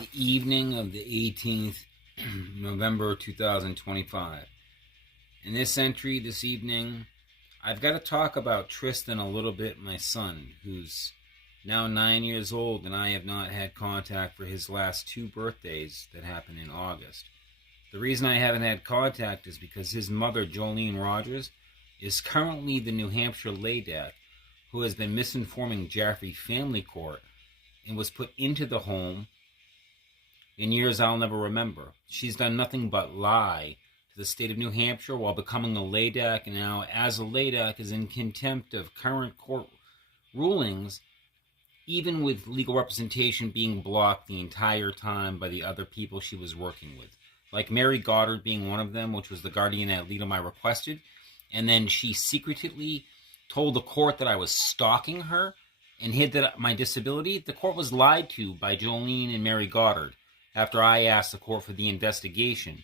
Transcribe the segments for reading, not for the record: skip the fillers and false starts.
the evening of the 18th November 2025. In this entry this evening, I've got to talk about Tristan a little bit, my son, who's now 9 years old, and I have not had contact for his last two birthdays that happened in August. The reason I haven't had contact is because his mother, Jolene Rogers, is currently the New Hampshire LADAC, who has been misinforming Jaffrey Family Court and was put into the home in years I'll never remember. She's done nothing but lie to the state of New Hampshire while becoming a LADAC, and now as a LADAC is in contempt of current court rulings, even with legal representation being blocked the entire time by the other people she was working with. Like Mary Goddard being one of them, which was the guardian ad litem I requested, and then she secretly told the court that I was stalking her and hid that my disability. The court was lied to by Jolene and Mary Goddard after I asked the court for the investigation.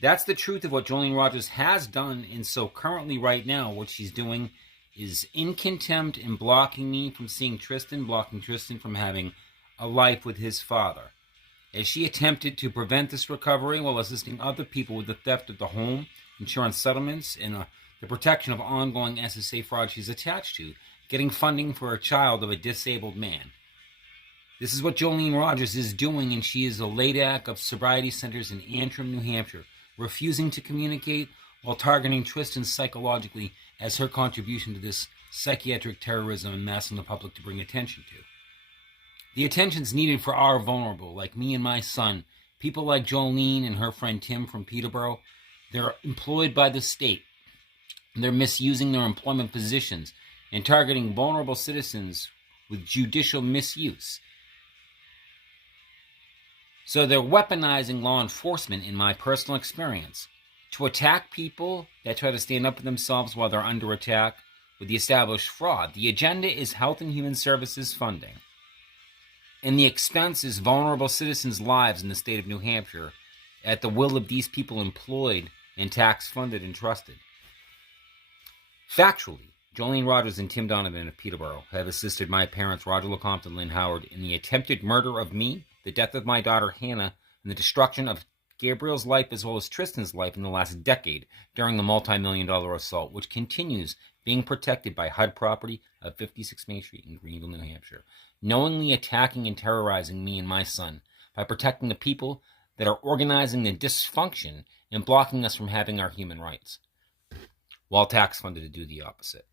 That's the truth of what Jolene Rogers has done, and so currently right now what she's doing is in contempt and blocking me from seeing Tristan, blocking Tristan from having a life with his father. As she attempted to prevent this recovery while assisting other people with the theft of the home, insurance settlements, and the protection of ongoing SSA fraud she's attached to, getting funding for a child of a disabled man. This is what Jolene Rogers is doing, and she is a LADAC of sobriety centers in Antrim, New Hampshire, refusing to communicate while targeting Tristan psychologically as her contribution to this psychiatric terrorism and massing the public to bring attention to. The attention's needed for our vulnerable, like me and my son, people like Jolene and her friend Tim from Peterborough. They're employed by the state. They're misusing their employment positions and targeting vulnerable citizens with judicial misuse. So they're weaponizing law enforcement, in my personal experience, to attack people that try to stand up for themselves while they're under attack with the established fraud. The agenda is Health and Human Services funding, and the expense is vulnerable citizens' lives in the state of New Hampshire at the will of these people employed and tax-funded and trusted. Factually, Jolene Rogers and Tim Donovan of Peterborough have assisted my parents, Roger LeCompte and Lynn Howard, in the attempted murder of me, the death of my daughter Hannah, and the destruction of Gabriel's life as well as Tristan's life in the last decade during the multi-million-dollar assault, which continues being protected by HUD property of 56 Main Street in Greenville, New Hampshire, knowingly attacking and terrorizing me and my son by protecting the people that are organizing the dysfunction and blocking us from having our human rights, while tax-funded to do the opposite.